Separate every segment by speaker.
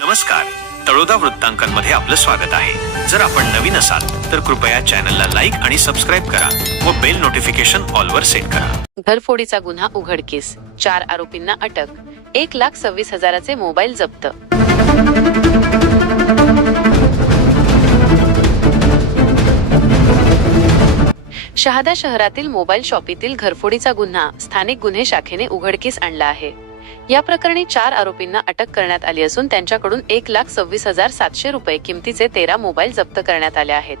Speaker 1: नमस्कार. तळोदा वृत्तांकनमध्ये आपलं स्वागत आहे. जर आपण नवीन असाल तर कृपया चॅनलला लाईक आणि सबस्क्राईब करा व बेल नोटिफिकेशन ऑलवर सेट करा.
Speaker 2: घरफोडीचा गुन्हा उघडकीस चार आरोपींना अटक. एक लाख सव्वीस हजाराचे मोबाईल जप्त. शहादा शहरातील मोबाईल शॉपीतील घरफोडीचा गुन्हा. स्थानिक गुन्हे शाखेने उघडकीस आणला आहे. या प्रकरणी चार आरोपींना अटक करण्यात आली असून त्यांच्याकडून एक लाख सव्वीस हजार सातशे रुपये किमतीचे तेरा मोबाईल जप्त करण्यात आले आहेत.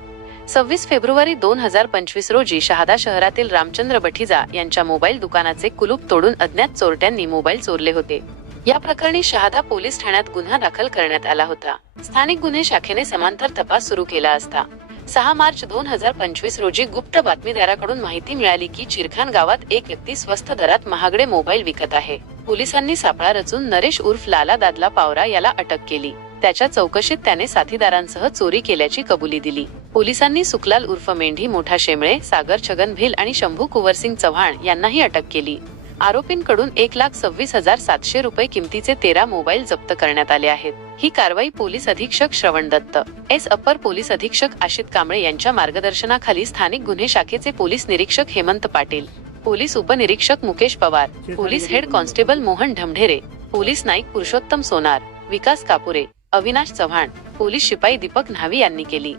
Speaker 2: सव्वीस फेब्रुवारी दोन हजार पंचवीस रोजी शहादा शहरातील रामचंद्र बठिजा यांच्या मोबाईल दुकानाचे कुलूप तोडून अज्ञात चोरट्यांनी मोबाईल चोरले होते. या प्रकरणी शहादा पोलीस ठाण्यात गुन्हा दाखल करण्यात आला होता. स्थानिक गुन्हे शाखेने समांतर तपास सुरू केला असता. सहा मार्च दोन हजार पंचवीस रोजी गुप्त बातमीदाराकडून माहिती मिळाली की चिरखान गावात एक व्यक्ती स्वस्त दरात महागडे मोबाईल विकत आहे. पोलिसांनी सापळा रचून नरेश उर्फ लाला दादला पावरा याला अटक केली. त्याच्या चौकशीत त्याने साथीदारांसह चोरी केल्याची कबुली दिली. पोलिसांनी सुकलाल उर्फ मेंढी मोठा शेमळे सागर छगन भिल आणि शंभू कुवरसिंग चव्हाण यांनाही अटक केली. आरोपींकडून एक लाख सव्वीस हजार सातशे रुपये किमतीचे तेरा मोबाईल जप्त करण्यात आले आहेत. ही कारवाई पोलीस अधीक्षक श्रवण दत्त एस अप्पर पोलीस अधीक्षक आशित कांबळे यांच्या मार्गदर्शनाखाली स्थानिक गुन्हे शाखेचे पोलीस निरीक्षक हेमंत पाटील पोलीस उपनिरीक्षक Mukesh Pawar police head constable Mohan Dhamdhere police Naik Purushottam Sonar Vikas Kapure Avinash Chavan police शिपाई दीपक न्हावी यांनी केली.